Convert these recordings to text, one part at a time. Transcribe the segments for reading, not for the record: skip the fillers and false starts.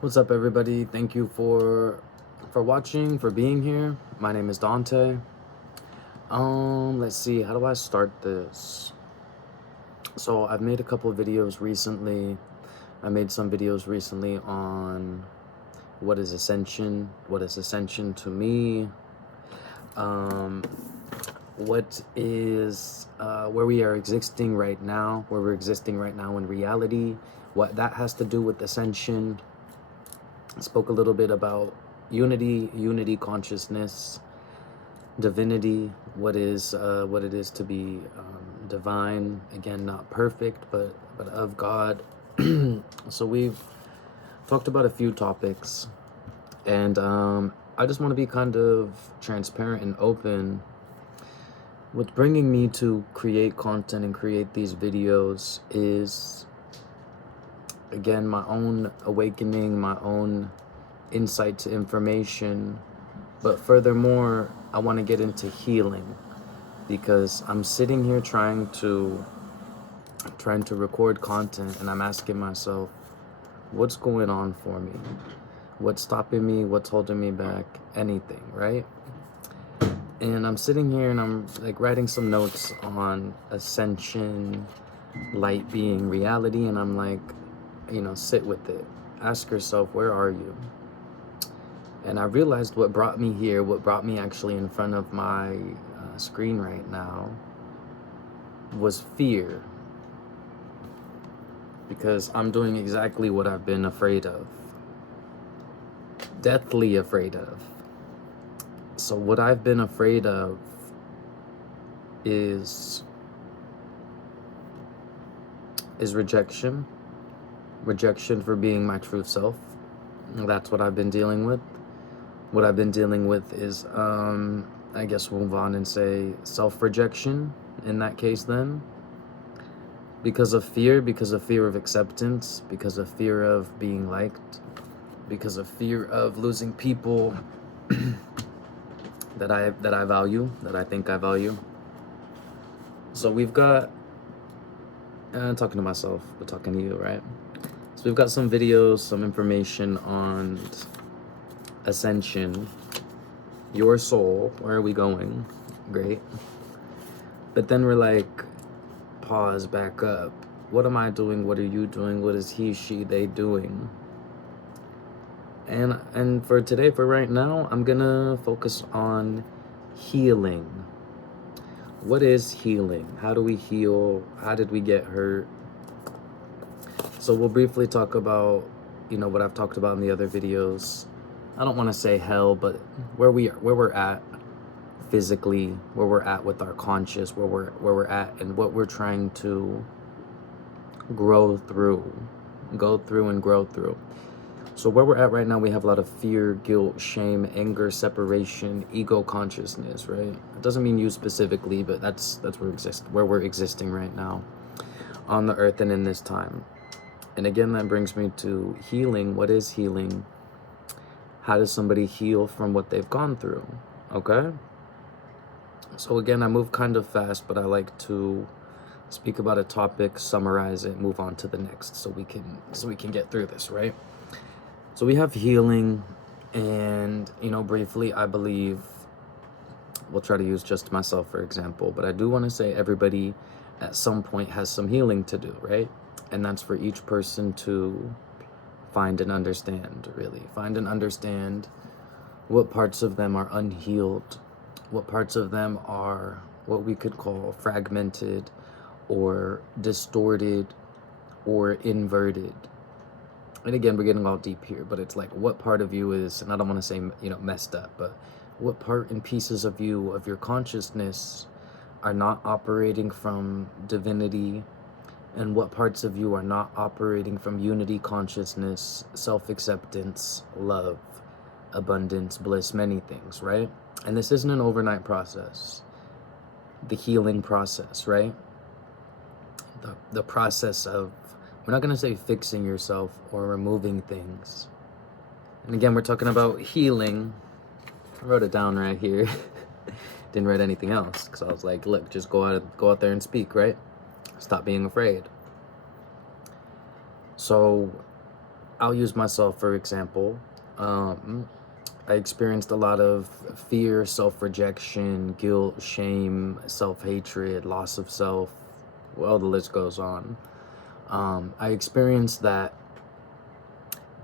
What's up, everybody? Thank you for watching, for being here. My name is Dante. Let's see, how do I start this? So I've made a couple of videos recently. I made some videos recently on what is ascension to me, um, what is where we are existing right now, where we're existing right now in reality, what that has to do with ascension. Spoke a little bit about unity consciousness, divinity, what it is to be divine. Again, not perfect, but of God. So we've talked about a few topics, and I just want to be kind of transparent and open. What's bringing me to create content and create these videos is, again, my own awakening, my own insight to information. But furthermore, I want to get into healing, because I'm sitting here trying to record content, and I'm asking myself, what's going on for me? What's stopping me? What's holding me back? Anything, right? And I'm sitting here and I'm like writing some notes on ascension, light being reality, and I'm like, sit with it. Ask yourself, where are you? And I realized what brought me here, what brought me actually in front of my screen right now, was fear. Because I'm doing exactly what I've been afraid of. Deathly afraid of. So what I've been afraid of is rejection. Rejection for being my true self. That's what I've been dealing with. What I've been dealing with is, I guess we'll move on and say self-rejection in that case then. Because of fear of acceptance, because of fear of being liked, because of fear of losing people that I value, that I think I value. So we've got, I'm talking to myself, but talking to you, right? So we've got some videos, some information on ascension, your soul, where are we going? Great. But then we're like, pause, back up. What am I doing? What are you doing? What is he, she, they doing? And for today, for right now, I'm gonna focus on healing. What is healing? How do we heal? How did we get hurt? So we'll briefly talk about, what I've talked about in the other videos. I don't want to say hell, but where we're at physically, where we're at with our conscious, where we're at, and what we're trying to go through and grow through. So where we're at right now, we have a lot of fear, guilt, shame, anger, separation, ego consciousness, right? It doesn't mean you specifically, but that's where we're existing right now on the earth and in this time. And again, that brings me to healing. What is healing? How does somebody heal from what they've gone through? Okay? So again, I move kind of fast, but I like to speak about a topic, summarize it, move on to the next, so we can get through this, right? So we have healing, and briefly, I believe we'll try to use just myself for example, but I do want to say everybody at some point has some healing to do, right? And that's for each person to find and understand, really. Find and understand what parts of them are unhealed, what parts of them are what we could call fragmented or distorted or inverted. And again, we're getting all deep here, but it's like, what part of you is, and I don't want to say, messed up, but what part and pieces of you, of your consciousness, are not operating from divinity, and what parts of you are not operating from unity consciousness, self-acceptance, love, abundance, bliss, many things, right? And this isn't an overnight process. The healing process, right? The process of, we're not going to say fixing yourself or removing things. And again, we're talking about healing. I wrote it down right here. Didn't write anything else, because I was like, look, just go out there and speak, right? Stop being afraid. So I'll use myself for example. I experienced a lot of fear, self-rejection, guilt, shame, self-hatred, loss of self. Well, the list goes on. I experienced that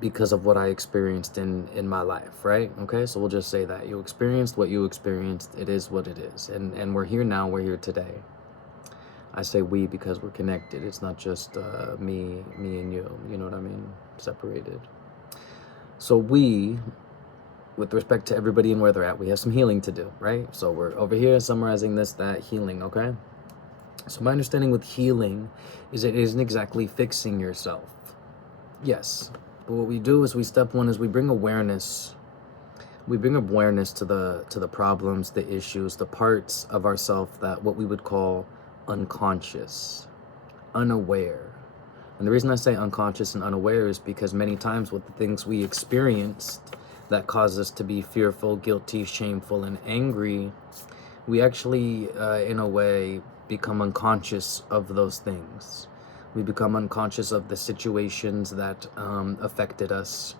because of what I experienced in my life, right? Okay, so we'll just say that you experienced what you experienced. It is what it is, and we're here now. We're here today. I say we because we're connected. It's not just me and you. You know what I mean? Separated. So we, with respect to everybody and where they're at, we have some healing to do, right? So we're over here summarizing this, that, healing, okay? So my understanding with healing is it isn't exactly fixing yourself. Yes, but what we do is step one is we bring awareness. We bring awareness to the problems, the issues, the parts of ourself that what we would call unconscious, unaware. And the reason I say unconscious and unaware is because many times with the things we experienced that cause us to be fearful, guilty, shameful, and angry, we actually, in a way, become unconscious of those things. We become unconscious of the situations that affected us,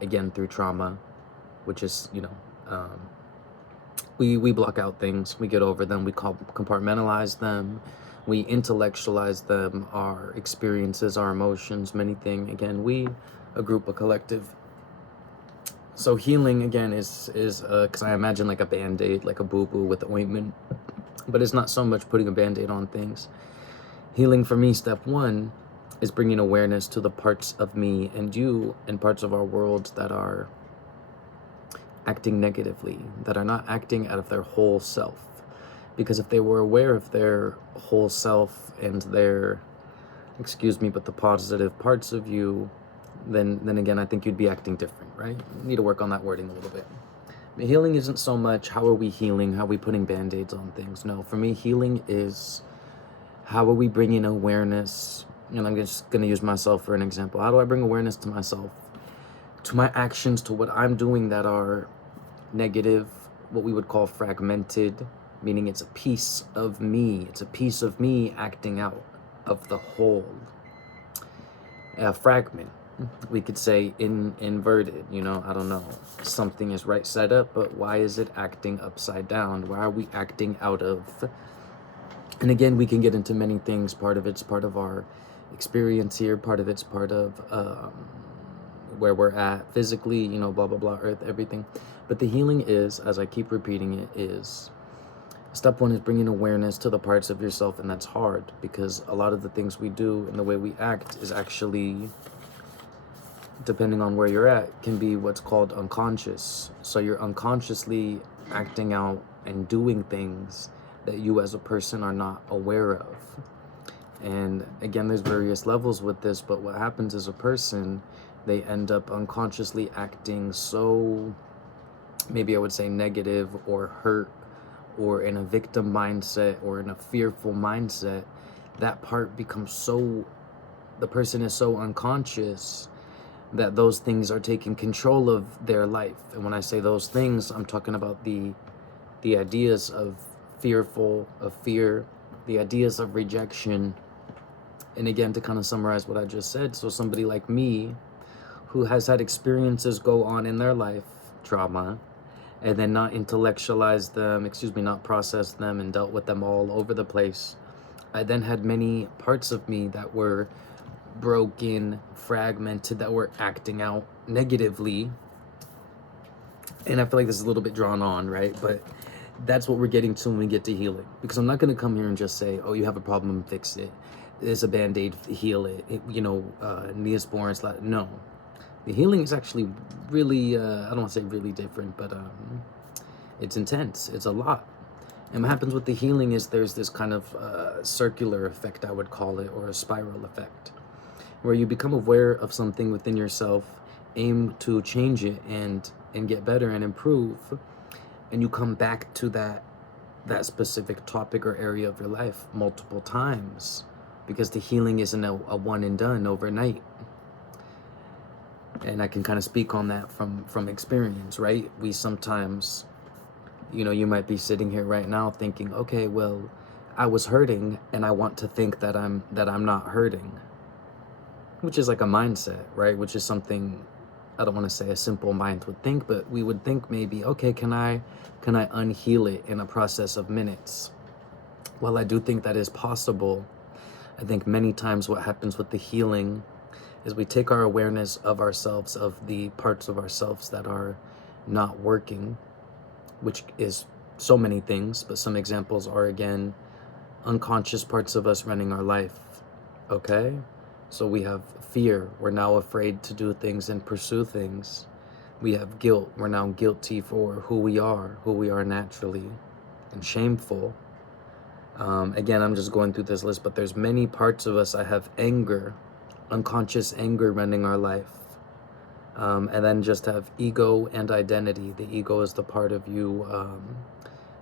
again, through trauma, which is, we block out things, we get over them, we compartmentalize them, we intellectualize them, our experiences, our emotions, many things. Again, we, a group, a collective. So healing, again, is because I imagine like a Band-Aid, like a boo-boo with ointment, but it's not so much putting a Band-Aid on things. Healing for me, step one, is bringing awareness to the parts of me and you and parts of our world that are acting negatively, that are not acting out of their whole self. Because if they were aware of their whole self and their, excuse me, but the positive parts of you, then again, I think you'd be acting different, right? You need to work on that wording a little bit. Healing isn't so much how are we healing, how are we putting Band-Aids on things. No, for me, healing is how are we bringing awareness, and I'm just going to use myself for an example. How do I bring awareness to myself, to my actions, to what I'm doing that are negative, what we would call fragmented, meaning it's a piece of me. It's a piece of me acting out of the whole. A fragment, we could say inverted, I don't know. Something is right side up, but why is it acting upside down? Why are we acting out of? And again, we can get into many things. Part of it's part of our experience here. Part of it's part of where we're at physically, blah, blah, blah, earth, everything. But the healing is, as I keep repeating it, is step one is bringing awareness to the parts of yourself. And that's hard because a lot of the things we do and the way we act is actually, depending on where you're at, can be what's called unconscious. So you're unconsciously acting out and doing things that you as a person are not aware of. And again, there's various levels with this, but what happens as a person, they end up unconsciously acting so, maybe I would say negative or hurt or in a victim mindset or in a fearful mindset. That part becomes so, the person is so unconscious that those things are taking control of their life. And when I say those things, I'm talking about the ideas of fear, the ideas of rejection. And again, to kind of summarize what I just said, so somebody like me who has had experiences go on in their life, trauma, and then not intellectualize them, not process them and dealt with them all over the place. I then had many parts of me that were broken, fragmented, that were acting out negatively. And I feel like this is a little bit drawn on, right? But that's what we're getting to when we get to healing. Because I'm not going to come here and just say, oh, you have a problem, fix it. There's a Band-Aid, heal it. Neosporin, no. The healing is actually really, I don't want to say really different, but it's intense. It's a lot. And what happens with the healing is there's this kind of circular effect, I would call it, or a spiral effect, where you become aware of something within yourself, aim to change it and get better and improve, and you come back to that specific topic or area of your life multiple times, because the healing isn't a one and done overnight. And I can kind of speak on that from experience, right? We sometimes, you might be sitting here right now thinking, okay, well, I was hurting and I want to think that I'm not hurting. which is like a mindset, right? Which is something, I don't want to say a simple mind would think, but we would think maybe, okay, can I unheal it in a process of minutes? Well, I do think that is possible. I think many times what happens with the healing is we take our awareness of ourselves, of the parts of ourselves that are not working, which is so many things, but some examples are, again, unconscious parts of us running our life, okay? So we have fear. We're now afraid to do things and pursue things. We have guilt. We're now guilty for who we are naturally, and shameful. Again, I'm just going through this list, but there's many parts of us. I have anger, unconscious anger running our life. And then just have ego and identity. The ego is the part of you,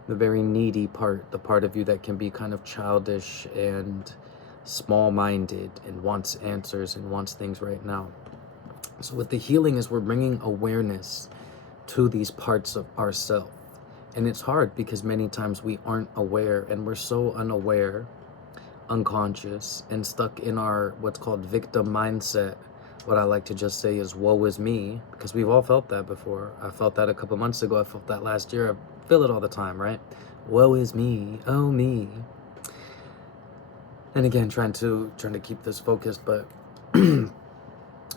the very needy part, the part of you that can be kind of childish and small-minded and wants answers and wants things right now. So with the healing is we're bringing awareness to these parts of ourselves. And it's hard because many times we aren't aware, and we're so unaware, unconscious, and stuck in our what's called victim mindset. What I like to just say is woe is me, because we've all felt that before. I felt that a couple months ago. I felt that last year. I feel it all the time, right? Woe is me, oh me. And again, trying to keep this focused, but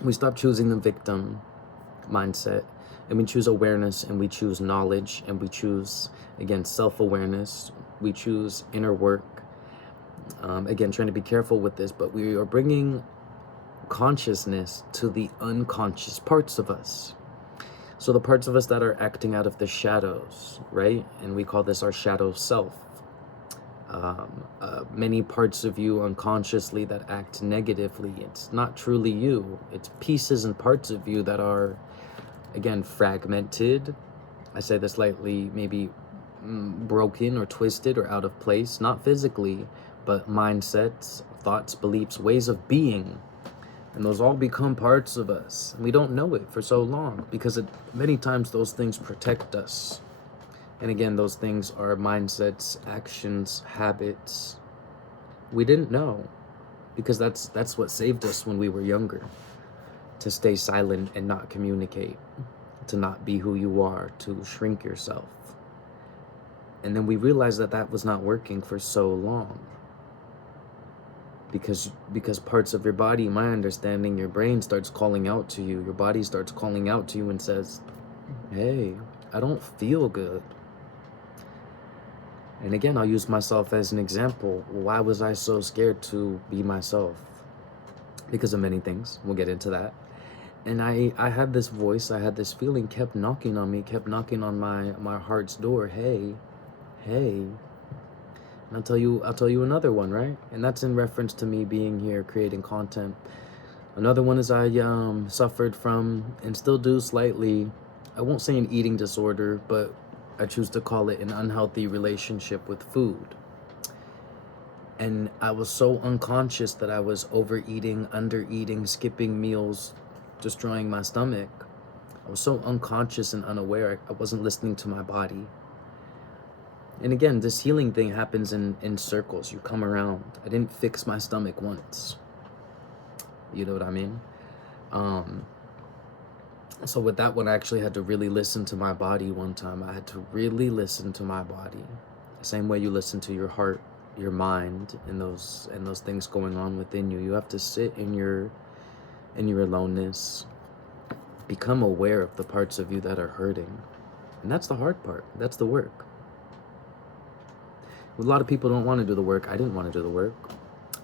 we stop choosing the victim mindset, and we choose awareness, and we choose knowledge, and we choose, again, self-awareness. We choose inner work. Again, trying to be careful with this, but we are bringing consciousness to the unconscious parts of us. So the parts of us that are acting out of the shadows, right? And we call this our shadow self. Many parts of you unconsciously that act negatively. It's not truly you. It's pieces and parts of you that are, again, fragmented. I say this lightly, maybe broken or twisted or out of place, not physically, but mindsets, thoughts, beliefs, ways of being. And those all become parts of us. And we don't know it for so long because many times those things protect us. And again, those things are mindsets, actions, habits. We didn't know because that's what saved us when we were younger. To stay silent and not communicate, to not be who you are, to shrink yourself. And then we realized that that was not working for so long. Because parts of your body, my understanding, your brain starts calling out to you. Your body starts calling out to you and says, hey, I don't feel good. And again, I'll use myself as an example. Why was I so scared to be myself? Because of many things. We'll get into that. And I had this voice, I had this feeling, kept knocking on me, kept knocking on my heart's door. Hey. And I'll tell you another one, right? And that's in reference to me being here creating content. Another one is I suffered from, and still do slightly, I won't say an eating disorder, but I choose to call it an unhealthy relationship with food. And I was so unconscious that I was overeating, undereating, skipping meals, destroying my stomach. I was so unconscious and unaware. I wasn't listening to my body. And again, this healing thing happens in circles. You come around. I didn't fix my stomach once. You know what I mean? So with that one, I actually had to really listen to my body one time. I had to really listen to my body. The same way you listen to your heart, your mind, and those things going on within you. You have to sit in your aloneness. Become aware of the parts of you that are hurting. And that's the hard part. That's the work. A lot of people don't want to do the work. I didn't want to do the work.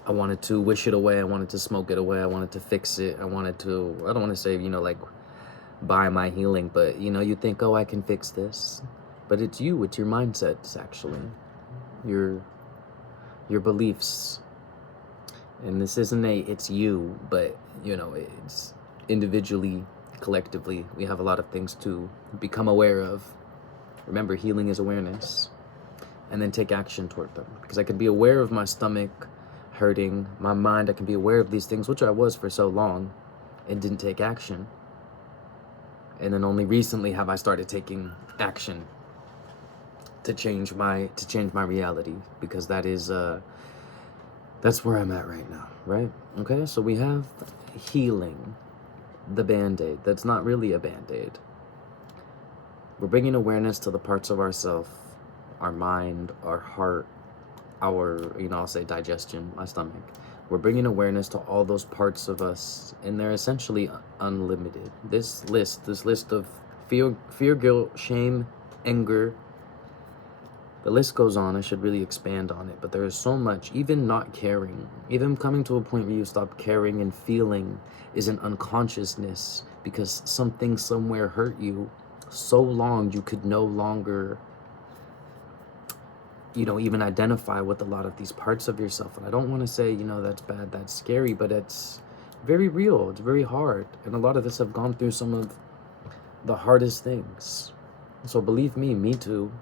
I wanted to wish it away. I wanted to smoke it away. I wanted to fix it. I don't want to say, like, buy my healing, but, you think, oh, I can fix this. But it's you. It's your mindsets, actually. Your beliefs. And this isn't it's you, but, it's individually, collectively. We have a lot of things to become aware of. Remember, healing is awareness. And then take action toward them. Because I could be aware of my stomach hurting, my mind, I can be aware of these things, which I was for so long, and didn't take action. And then only recently have I started taking action to change my reality, because that is That's where I'm at right now, right? Okay, so we have healing, the band-aid. That's not really a band-aid. We're bringing awareness to the parts of ourself, our mind, our heart, our, I'll say digestion, my stomach. We're bringing awareness to all those parts of us, and they're essentially unlimited. This list of fear, guilt, shame, anger, the list goes on. I should really expand on it, but there is so much. Even not caring, even coming to a point where you stop caring and feeling is an unconsciousness because something somewhere hurt you so long you could no longer even identify with a lot of these parts of yourself. And I don't want to say, that's bad, that's scary, but it's very real. It's very hard. And a lot of us have gone through some of the hardest things. So believe me too.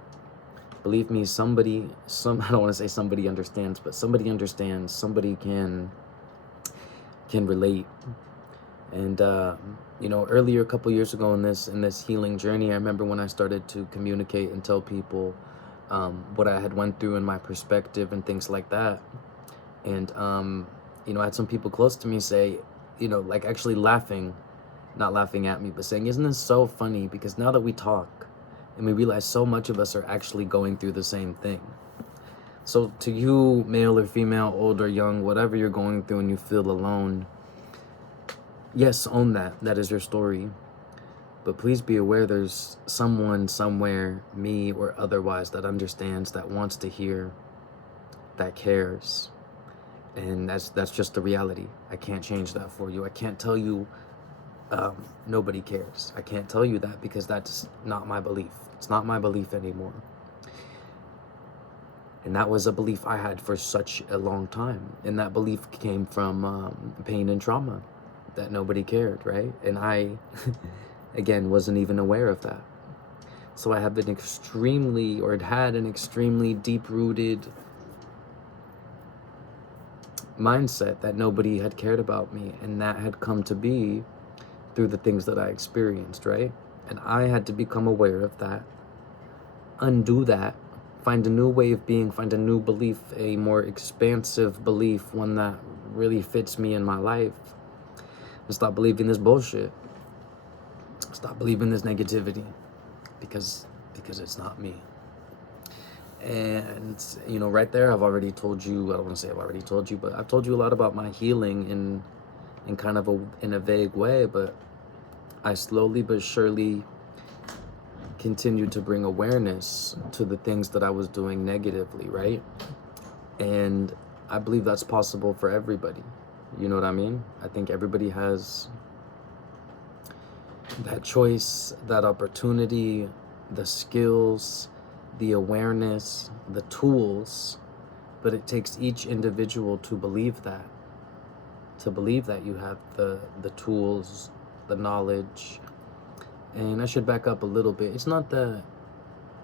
Believe me, I don't want to say somebody understands, but somebody understands, somebody can relate. And, earlier, a couple years ago in this healing journey, I remember when I started to communicate and tell people what I had went through and my perspective and things like that. And, I had some people close to me say, like actually laughing, not laughing at me, but saying, isn't this so funny? Because now that we talk and we realize so much of us are actually going through the same thing. So to you, male or female, old or young, whatever you're going through and you feel alone, yes, own that. That is your story. But please be aware there's someone somewhere, me or otherwise, that understands, that wants to hear, that cares. And that's just the reality. I can't change that for you. I can't tell you nobody cares. I can't tell you that because that's not my belief. It's not my belief anymore. And that was a belief I had for such a long time. And that belief came from pain and trauma, that nobody cared, right? And I, again, wasn't even aware of that. So I have had an extremely deep-rooted mindset that nobody had cared about me. And that had come to be through the things that I experienced, right? And I had to become aware of that, undo that, find a new way of being, find a new belief, a more expansive belief, one that really fits me in my life, and stop believing this bullshit. Stop believing this negativity because it's not me. And, right there, I've already told you, I don't want to say I've already told you, but I've told you a lot about my healing in kind of in a vague way, but I slowly but surely continued to bring awareness to the things that I was doing negatively, right? And I believe that's possible for everybody. You know what I mean? I think everybody has that choice, that opportunity, the skills, the awareness, the tools, but it takes each individual to believe that you have the tools, the knowledge. And I should back up a little bit. It's not that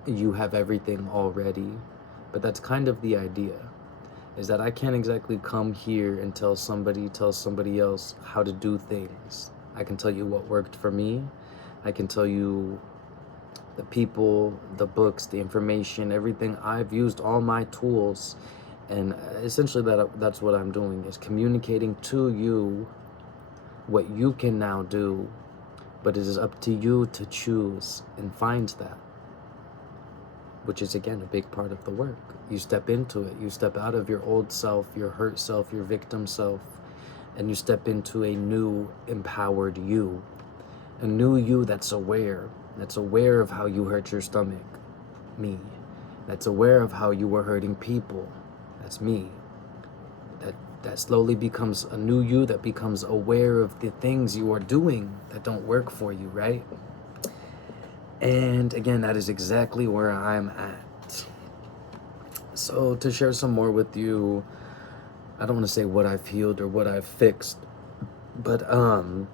you have everything already, but that's kind of the idea, is that I can't exactly come here and tell somebody else how to do things. I can tell you what worked for me. I can tell you the people, the books, the information, everything. I've used all my tools, and essentially that's what I'm doing, is communicating to you what you can now do, but it is up to you to choose and find that, which is, again, a big part of the work. You step into it. You step out of your old self, your hurt self, your victim self, and you step into a new, empowered you. A new you that's aware of how you hurt your stomach, me. That's aware of how you were hurting people, that's me. That slowly becomes a new you that becomes aware of the things you are doing that don't work for you, right? And again, that is exactly where I'm at. So to share some more with you, I don't want to say what I've healed or what I've fixed, but and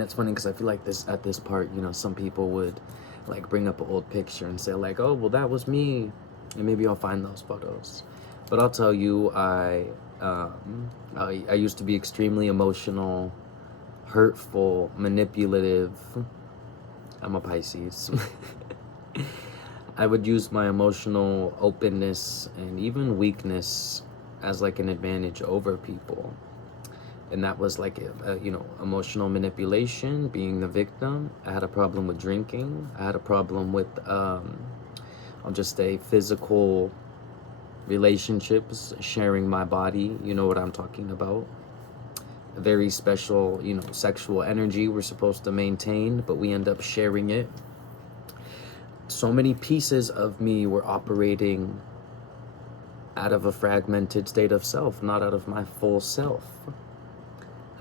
it's funny because I feel like at this part, some people would like bring up an old picture and say like, oh, well, that was me, and maybe I'll find those photos. But I'll tell you, I used to be extremely emotional, hurtful, manipulative. I'm a Pisces. I would use my emotional openness and even weakness as like an advantage over people. And that was like, emotional manipulation, being the victim. I had a problem with drinking. I had a problem with, I'll just say, physical relationships, sharing my body. You know what I'm talking about. A very special, sexual energy we're supposed to maintain, but we end up sharing it. So many pieces of me were operating out of a fragmented state of self, not out of my full self.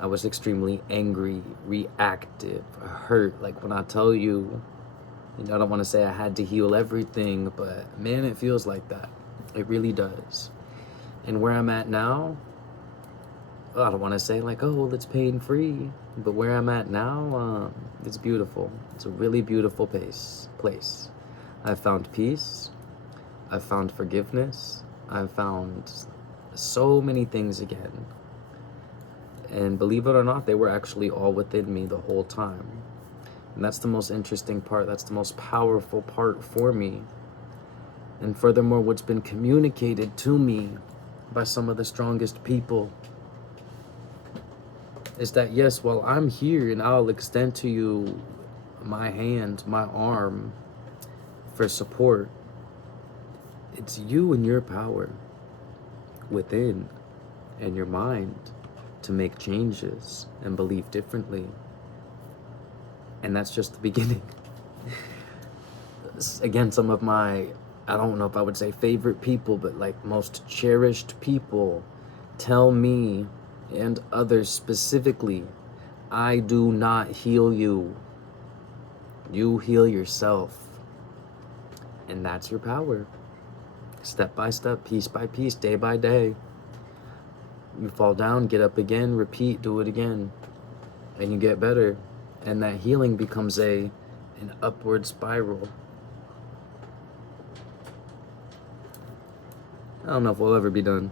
I was extremely angry, reactive, hurt. Like when I tell you, I don't want to say I had to heal everything, but man, it feels like that. It really does. And where I'm at now, I don't want to say like, oh, it's pain-free, but where I'm at now, it's beautiful. It's a really beautiful place. I've found peace. I've found forgiveness. I've found so many things again. And believe it or not, they were actually all within me the whole time. And that's the most interesting part. That's the most powerful part for me. And furthermore, what's been communicated to me by some of the strongest people is that, yes, while I'm here and I'll extend to you my hand, my arm for support, it's you and your power within and your mind to make changes and believe differently. And that's just the beginning. Again, some of my, I don't know if I would say favorite people, but like most cherished people tell me and others specifically, I do not heal you. You heal yourself. And that's your power. Step by step, piece by piece, day by day. You fall down, get up again, repeat, do it again. And you get better. And that healing becomes an upward spiral. I don't know if we'll ever be done.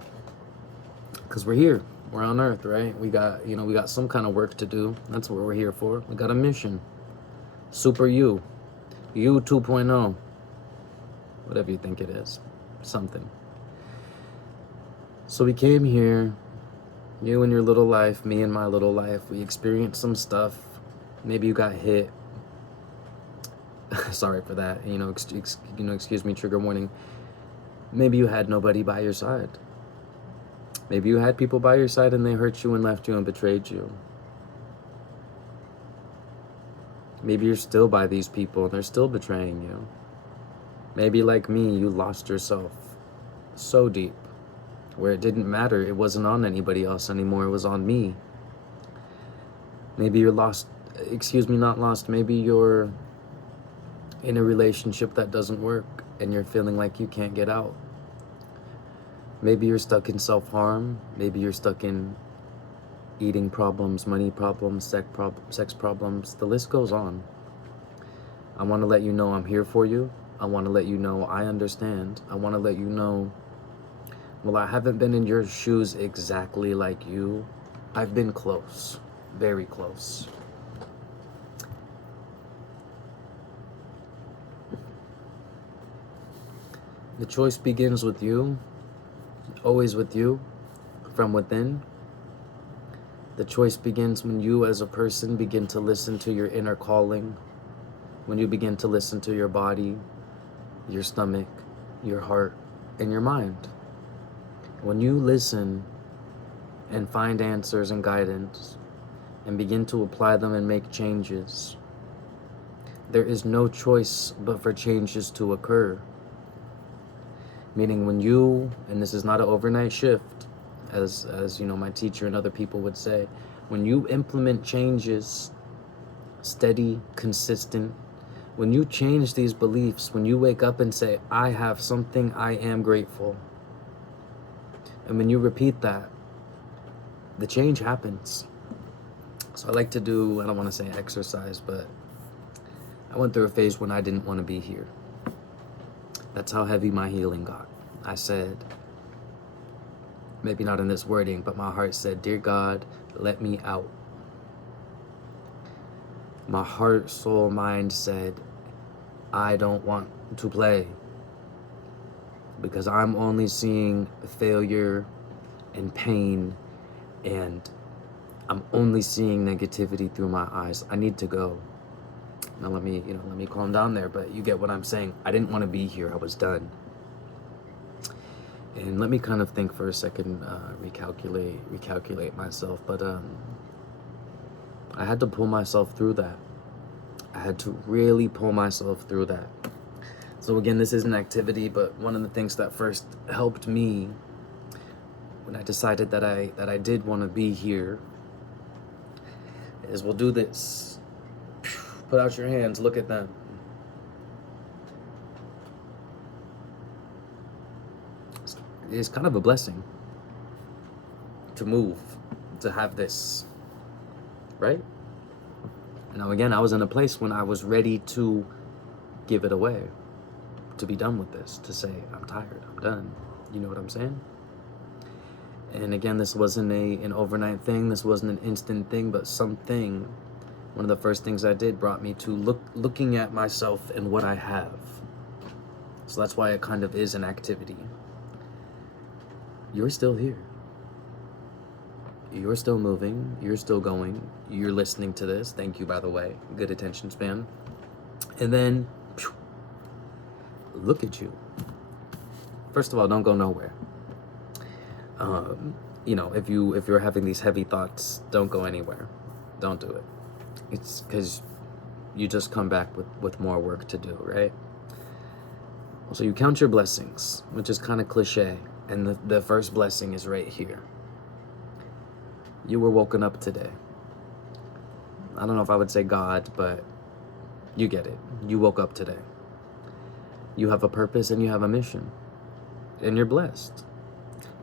Because we're here. We're on Earth, right? We got some kind of work to do. That's what we're here for. We got a mission. Super you. You 2.0. Whatever you think it is. Something. So we came here. You and your little life, me and my little life. We experienced some stuff. Maybe you got hit. Sorry for that. Excuse me, trigger warning. Maybe you had nobody by your side. Maybe you had people by your side and they hurt you and left you and betrayed you. Maybe you're still by these people and they're still betraying you. Maybe like me, you lost yourself so deep where it didn't matter. It wasn't on anybody else anymore. It was on me. Maybe you're lost. Not lost. Maybe you're in a relationship that doesn't work and you're feeling like you can't get out. Maybe you're stuck in self-harm. Maybe you're stuck in eating problems, money problems, sex problems. The list goes on. I want to let you know I'm here for you. I want to let you know I understand. I want to let you know, well, I haven't been in your shoes exactly like you. I've been close, very close. The choice begins with you, always with you, from within. The choice begins when you as a person begin to listen to your inner calling, when you begin to listen to your body, your stomach, your heart, and your mind. When you listen and find answers and guidance and begin to apply them and make changes, there is no choice but for changes to occur. Meaning when you, and this is not an overnight shift, as my teacher and other people would say, when you implement changes, steady, consistent, when you change these beliefs, when you wake up and say, I have something I am grateful, and when you repeat that, the change happens. So I like to do, I don't want to say exercise, but I went through a phase when I didn't want to be here. That's how heavy my healing got. I said, maybe not in this wording, but my heart said, Dear God, let me out. My heart, soul, mind said, I don't want to play because I'm only seeing failure and pain, and I'm only seeing negativity through my eyes. I need to go. Now let me calm down there, but you get what I'm saying. I didn't want to be here. I was done. And let me kind of think for a second, recalculate myself. But I had to pull myself through that. I had to really pull myself through that. So again, this is an activity, but one of the things that first helped me when I decided that I did want to be here is, we'll do this. Put out your hands, look at them. It's kind of a blessing to move, to have this, right? Now again, I was in a place when I was ready to give it away, to be done with this, to say, I'm tired, I'm done. You know what I'm saying? And again, this wasn't an overnight thing, this wasn't an instant thing, but something, one of the first things I did brought me to looking at myself and what I have. So that's why it kind of is an activity. You're still here. You're still moving. You're still going. You're listening to this. Thank you, by the way. Good attention span. And then, look at you. First of all, don't go nowhere. If you're having these heavy thoughts, don't go anywhere. Don't do it. It's because you just come back with more work to do, right? So you count your blessings, which is kind of cliche. And the first blessing is right here. You were woken up today. I don't know if I would say God, but you get it. You woke up today. You have a purpose and you have a mission. And you're blessed.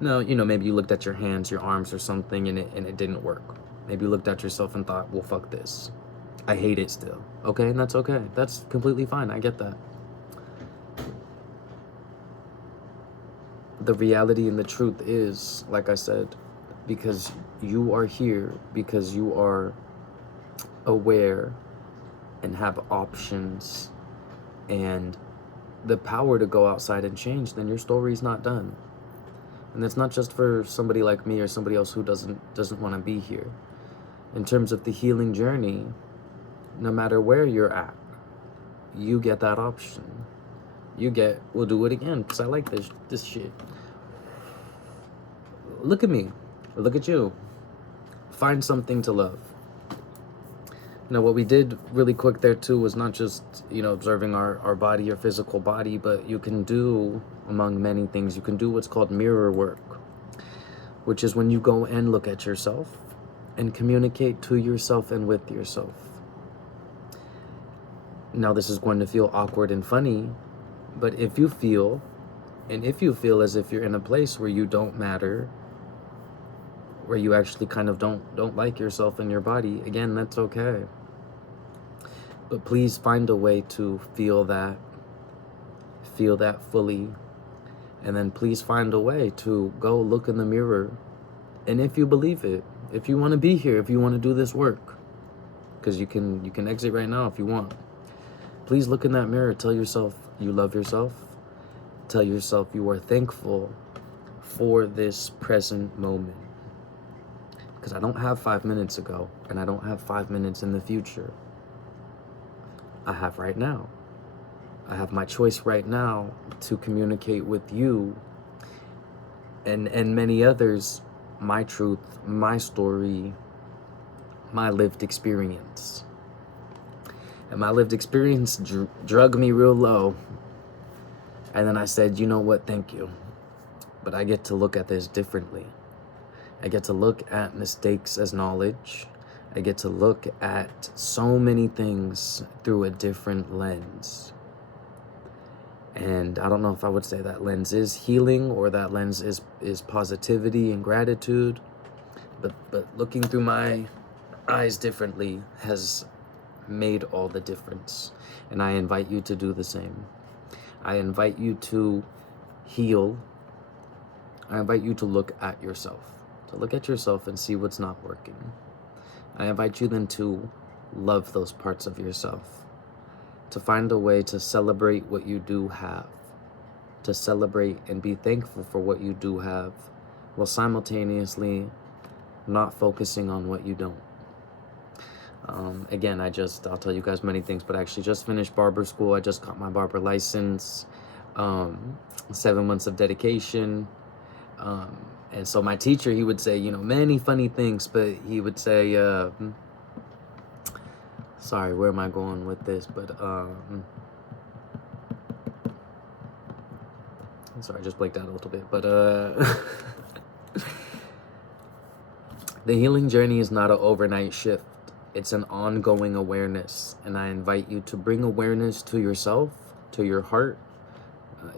Now, maybe you looked at your hands, your arms or something, and it didn't work. Maybe you looked at yourself and thought, well, fuck this. I hate it still. Okay, and that's okay. That's completely fine. I get that. The reality and the truth is, like I said, because you are here, because you are aware and have options and the power to go outside and change, then your story's not done. And it's not just for somebody like me or somebody else who doesn't want to be here. In terms of the healing journey, no matter where you're at, you get that option. We'll do it again because I like this shit. Look at me. Look at you. Find something to love. What we did really quick there too was not just, observing our body, your physical body, but you can do, among many things, you can do what's called mirror work, which is when you go and look at yourself and communicate to yourself and with yourself. Now, this is going to feel awkward and funny, but if you feel as if you're in a place where you don't matter, where you actually kind of don't like yourself and your body, again, that's okay. But please find a way to feel that fully. And then please find a way to go look in the mirror. And if you believe it, if you want to be here, if you want to do this work, because you can exit right now if you want. Please look in that mirror, tell yourself you love yourself. Tell yourself you are thankful for this present moment. Because I don't have 5 minutes ago, and I don't have 5 minutes in the future. I have right now. I have my choice right now to communicate with you and many others, my truth, my story, my lived experience. And my lived experience drug me real low. And then I said, you know what, thank you. But I get to look at this differently. I get to look at mistakes as knowledge. I get to look at so many things through a different lens. And I don't know if I would say that lens is healing or that lens is positivity and gratitude. But looking through my eyes differently has made all the difference. And I invite you to do the same. I invite you to heal. I invite you to look at yourself. To look at yourself and see what's not working. I invite you then to love those parts of yourself. To find a way to celebrate what you do have. To celebrate and be thankful for what you do have. while simultaneously not focusing on what you don't. Again, I'll tell you guys many things, but I actually just finished barber school. I just got my barber license, 7 months of dedication. And so my teacher, he would say, many funny things, but he would say, sorry, where am I going with this? But, I'm sorry, I just blanked out a little bit, but, the healing journey is not an overnight shift. It's an ongoing awareness, and I invite you to bring awareness to yourself, to your heart,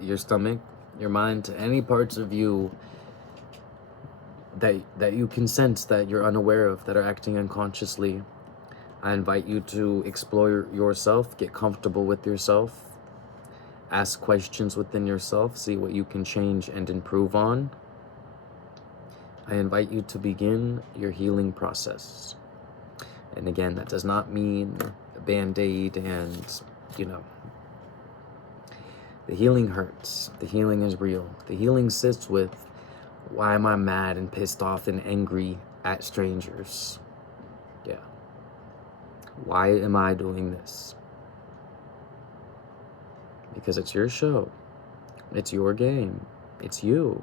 your stomach, your mind, to any parts of you that you can sense that you're unaware of, that are acting unconsciously. I invite you to explore yourself, get comfortable with yourself, ask questions within yourself, see what you can change and improve on. I invite you to begin your healing process. And again, that does not mean a Band-Aid and, the healing hurts. The healing is real. The healing sits with, why am I mad and pissed off and angry at strangers? Yeah. Why am I doing this? Because it's your show. It's your game. It's you.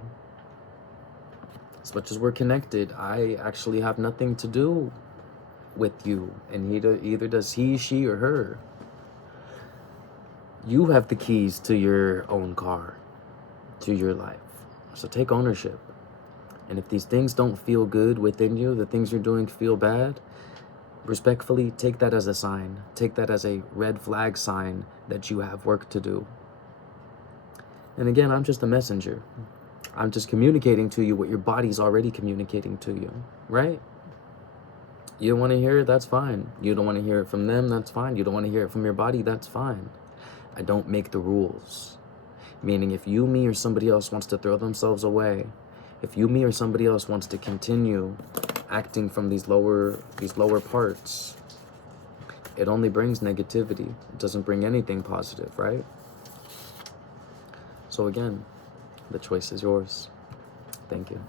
As much as we're connected, I actually have nothing to do with you, and either does he, she, or her. You have the keys to your own car, to your life. So take ownership. And if these things don't feel good within you, the things you're doing feel bad, respectfully take that as a sign. Take that as a red flag sign that you have work to do. And again, I'm just a messenger. I'm just communicating to you what your body's already communicating to you, right? You don't want to hear it, that's fine. You don't want to hear it from them, that's fine. You don't want to hear it from your body, that's fine. I don't make the rules. Meaning if you, me, or somebody else wants to throw themselves away, if you, me, or somebody else wants to continue acting from these lower parts, it only brings negativity. It doesn't bring anything positive, right? So again, the choice is yours. Thank you.